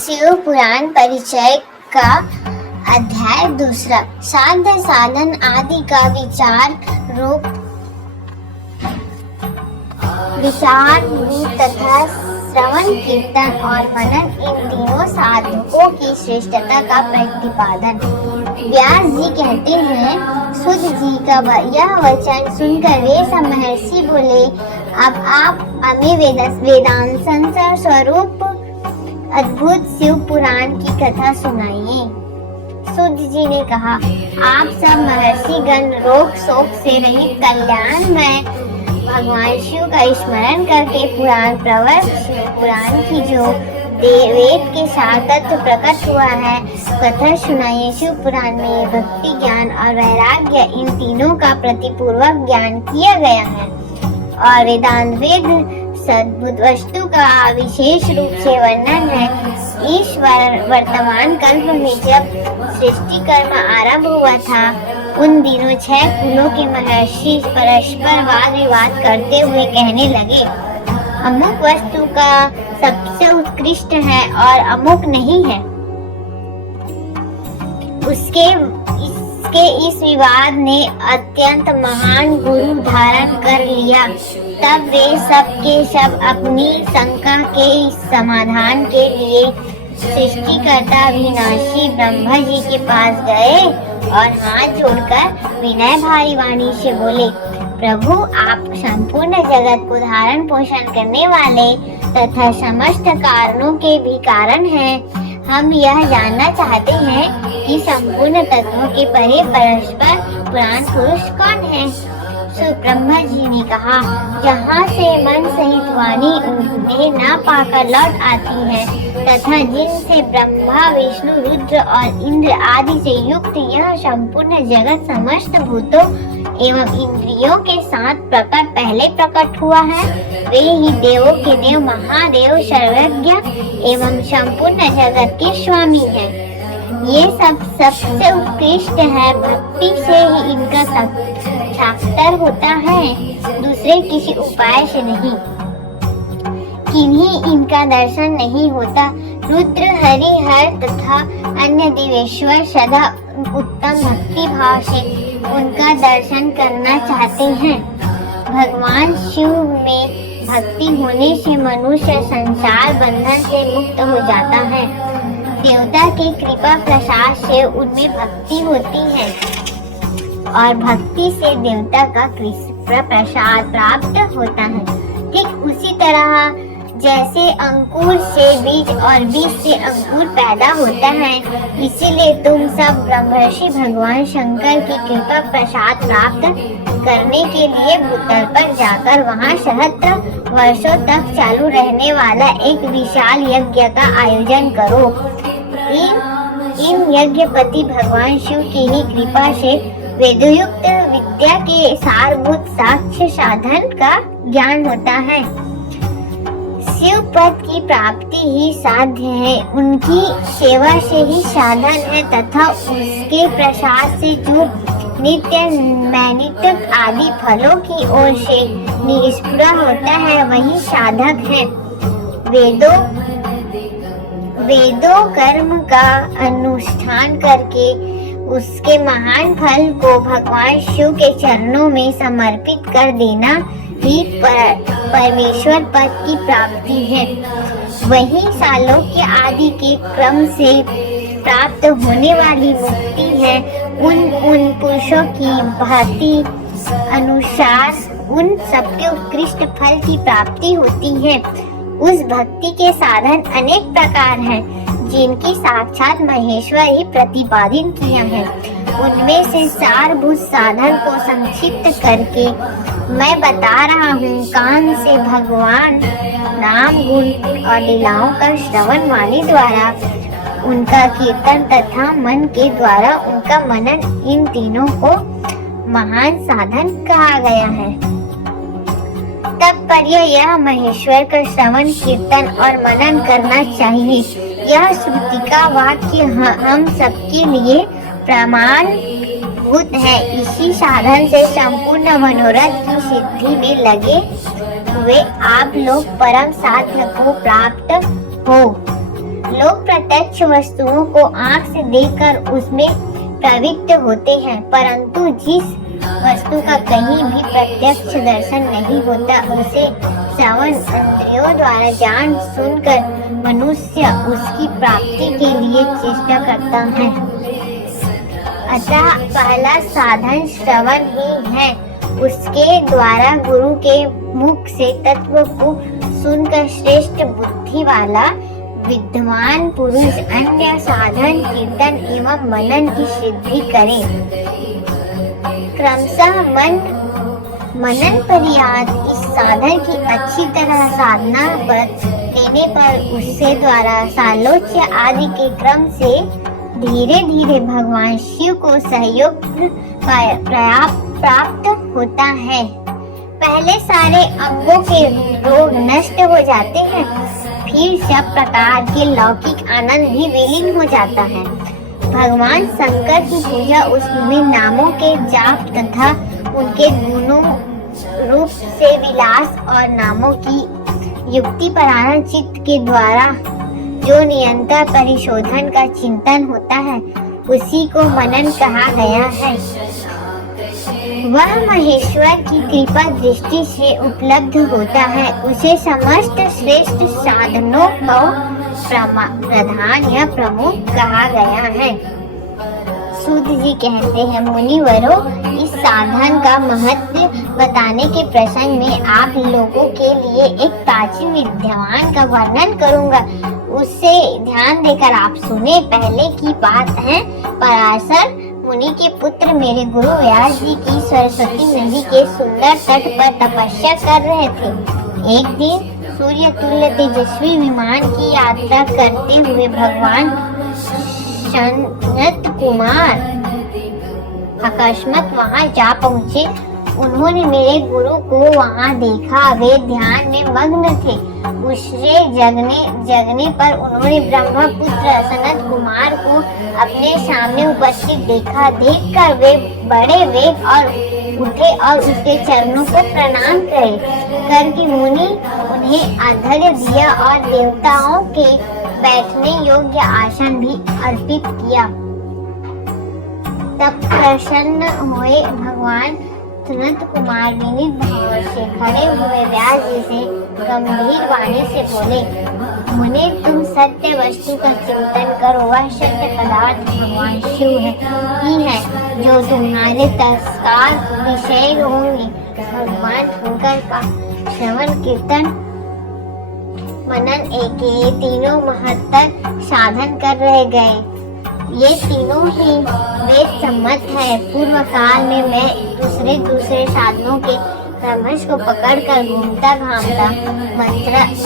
शिव पुराण परिचय का अध्याय दूसरा। साध्य साधन आदि का विचार रूप तथा श्रवण कीर्तन और मनन इन तीनों साधकों की श्रेष्ठता का प्रतिपादन। व्यास जी कहते हैं, सुध जी का यह वचन सुनकर वे सब महर्षि बोले, अब आप हमें वेदांत स्वरूप अद्भुत शिव पुराण की कथा सुनाइए। सुध जी ने कहा, आप सब महर्षि गण रोग शोक से रहित कल्याणमय भगवान शिव का स्मरण करके पुराण प्रवर शिव पुराण की जो वेद के सार तत्व प्रकट हुआ है कथा सुनाइए। शिव पुराण में भक्ति ज्ञान और वैराग्य इन तीनों का प्रतिपूर्वक ज्ञान किया गया है और वेदांत वेद सद्भुत वस्तु का विशेष रूप से वर्णन है। ईश्वर वर्तमान कल्प में जब सृष्टि कर्म आरंभ हुआ था उन दिनों 6 कुलों के महर्षि परस्पर वाद विवाद करते हुए कहने लगे, अमुक वस्तु का सबसे उत्कृष्ट है और अमुक नहीं है। इसके इस विवाद ने अत्यंत महान गुरु धारण कर लिया। तब वे सब के सब अपनी शंका के समाधान के लिए सृष्टिकर्ता विनाशी ब्रह्मा जी के पास गए और हाथ जोड़कर विनय भारी वाणी से बोले, प्रभु आप संपूर्ण जगत को धारण पोषण करने वाले तथा समस्त कारणों के भी कारण हैं। हम यह जानना चाहते हैं कि संपूर्ण तत्वों के परे परस्पर पुराण पुरुष कौन है। ब्रह्मा जी ने कहा, जहाँ से मन सहित वाणी उन्हें न पाकर लौट आती है तथा जिनसे ब्रह्मा विष्णु रुद्र और इंद्र आदि से युक्त यह संपूर्ण जगत समस्त भूतों एवं इंद्रियों के साथ पहले प्रकट हुआ है, वे ही देवों के देव महादेव सर्वज्ञ एवं संपूर्ण जगत के स्वामी हैं। ये सब सबसे उत्कृष्ट है। भक्ति से ही इनका साक्षात्कार होता है, दूसरे किसी उपाय से नहीं। किन्हीं इनका दर्शन नहीं होता। रुद्र हरि हर तथा अन्य देवेश्वर सदा उत्तम भक्ति भाव से उनका दर्शन करना चाहते हैं। भगवान शिव में भक्ति होने से मनुष्य संसार बंधन से मुक्त हो जाता है। देवता की कृपा प्रसाद से उनमें भक्ति होती है और भक्ति से देवता का कृपा प्रसाद प्राप्त होता है। ठीक उसी तरह जैसे अंकुर से बीज और बीज से अंकुर पैदा होता है, इसीलिए तुम सब ब्रह्मर्षि भगवान शंकर की कृपा प्रसाद प्राप्त करने के लिए भूतल पर जाकर वहाँ सहस्त्र वर्षों तक चालू रहने वाला एक विशाल यज्ञ का आयोजन करो। इन यज्ञपति भगवान शिव की ही कृपा से वेदयुक्त विद्या के सारभूत साक्ष्य साधन का ज्ञान होता है। शिव पद की प्राप्ति ही साध्य है, उनकी सेवा से ही साधन है तथा उसके प्रसाद से जो नित्य नैमित्तिक आदि फलों की ओर से निष्प्रह होता है वही साधक है। वेदों कर्म का अनुष्ठान करके उसके महान फल को भगवान शिव के चरणों में समर्पित कर देना ही परमेश्वर पद की प्राप्ति है। वही सालों के आदि के क्रम से प्राप्त होने वाली मुक्ति है। उन पुरुषों की भांति अनुसार उन सबके उत्कृष्ट फल की प्राप्ति होती है। उस भक्ति के साधन अनेक प्रकार हैं जिनकी साक्षात महेश्वर ही प्रतिपादित किया है। उनमें से सारभूत साधन को संक्षिप्त करके मैं बता रहा हूँ। कान से भगवान नाम गुण और लीलाओं का श्रवण वाणी द्वारा उनका कीर्तन तथा मन के द्वारा उनका मनन, इन तीनों को महान साधन कहा गया है। तात्पर्य यह महेश्वर का श्रवण कीर्तन और मनन करना चाहिए। यह श्रुति का वाक्य हम सबके लिए प्रमाण भूत है। इसी साधन से संपूर्ण मनोरथ की सिद्धि में लगे हुए आप लोग परम साध्य को प्राप्त हो। लोग प्रत्यक्ष वस्तुओं को आंख से देखकर उसमें प्रवृत्त होते हैं, परंतु जिस वस्तु का कहीं भी प्रत्यक्ष दर्शन नहीं होता उसे श्रवण इंद्रियों द्वारा जान सुनकर मनुष्य उसकी प्राप्ति के लिए चेष्टा करता है। अतः पहला साधन श्रवण ही है। उसके द्वारा गुरु के मुख से तत्व को सुनकर श्रेष्ठ बुद्धि वाला विद्वान पुरुष अन्य साधन कीर्तन एवं मनन की सिद्धि करे। क्रमशः मनन पर्याद इस साधन की अच्छी तरह साधना पर लेने पर उससे द्वारा सालोच्य आदि के क्रम से धीरे धीरे भगवान शिव को सहयोग प्राप्त होता है। पहले सारे अंगों के रोग नष्ट हो जाते हैं, फिर सब प्रकार के लौकिक आनंद भी विलीन हो जाता है। भगवान शंकर की पूजा उसमें नामों के जाप तथा उनके गुणों रूप से विलास और नामों की युक्ति परायण चित्त के द्वारा जो निरंतर परिशोधन का चिंतन होता है उसी को मनन कहा गया है। वह महेश्वर की कृपा दृष्टि से उपलब्ध होता है। उसे समस्त श्रेष्ठ साधनों को प्रधान या प्रमुख कहा गया है। सूत जी कहते हैं, मुनिवरों, इस साधन का महत्व बताने के प्रसंग में आप लोगों के लिए एक प्राचीन विद्यमान का वर्णन करूंगा, उससे ध्यान देकर आप सुने। पहले की बात है, पराशर मुनि के पुत्र मेरे गुरु व्यास जी की सरस्वती नदी के सुंदर तट पर तपस्या कर रहे थे। एक दिन सूर्य तुल्य तेजस्वी विमान की यात्रा करते हुए भगवान सनत कुमार अकस्मात वहां जा पहुंचे। उन्होंने मेरे गुरु को वहां देखा। वे ध्यान में मग्न थे। उससे जगने पर उन्होंने ब्रह्मपुत्र सनत कुमार को अपने सामने उपस्थित देखा। देखकर वे बड़े वेग और उठे और उसके चरणों को प्रणाम करके मुनि उन्हें अर्घ्य दिया और देवताओं के बैठने योग्य आसन भी अर्पित किया। तब प्रसन्न हुए भगवान सनत कुमार विनीत भाव से खड़े हुए व्यास जी से गंभीर वाणी से बोले, मुने तुम सत्य वस्तु का चिंतन करो। वह सत्य पदार्थ भगवान शिव ही है जो तुम्हारे तत्काल विषय होंगे। भगवान शंकर का श्रवण कीर्तन मनन एक ये तीनों महत्तर साधन कर रह गए। ये तीनों ही वेद सम्मत है। पूर्व काल में मैं दूसरे साधनों के क्रमश को पकड़कर घूमता घामता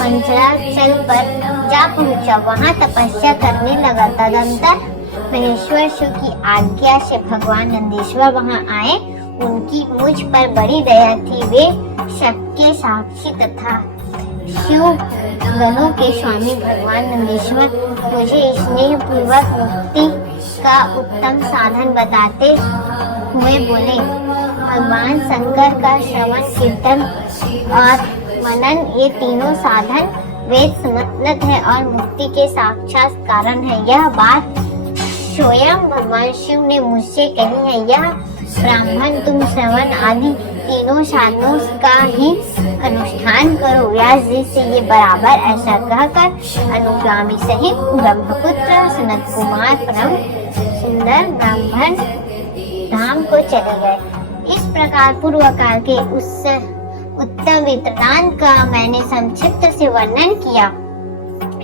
मंत्राचल पर जा पहुंचा। वहां तपस्या करने लगा। तदंतर महेश्वर शिव की आज्ञा से भगवान नंदीश्वर वहां आए। उनकी मुझ पर बड़ी दया थी। वे सबके साक्षी तथा शिव गणों के स्वामी भगवान नंदीश्वर मुझे स्नेह पूर्वक मुक्ति का उत्तम साधन बताते हुए बोले, भगवान शंकर का श्रवण कीर्तन और मनन ये तीनों साधन वेद सम्मत है और मुक्ति के साक्षात कारण है। यह बात स्वयं भगवान शिव ने मुझसे कही है। यह ब्राह्मण तुम श्रवण आदि तीनों साधनों का ही अनुष्ठान करो। व्यास जी से ये बराबर ऐसा कहकर अनुगामी सहित ब्रह्मपुत्र सनत कुमार परम सुंदर ब्राह्मण धाम को चले गए। इस प्रकार पूर्व काल के उस उत्तम वृत्तांत का मैंने संक्षिप्त से वर्णन किया।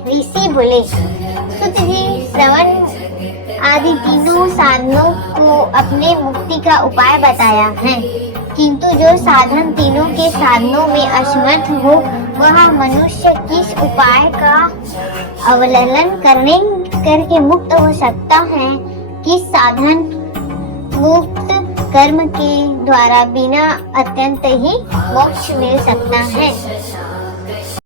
ऋषि बोले, सुत जी, श्रवण आदि तीनों साधनों को अपने मुक्ति का उपाय बताया है, किंतु जो साधन तीनों के साधनों में असमर्थ हो वह मनुष्य किस उपाय का अवलंबन करके मुक्त हो सकता है? किस साधन मुक्त कर्म के द्वारा बिना अत्यंत ही मोक्ष मिल सकता है?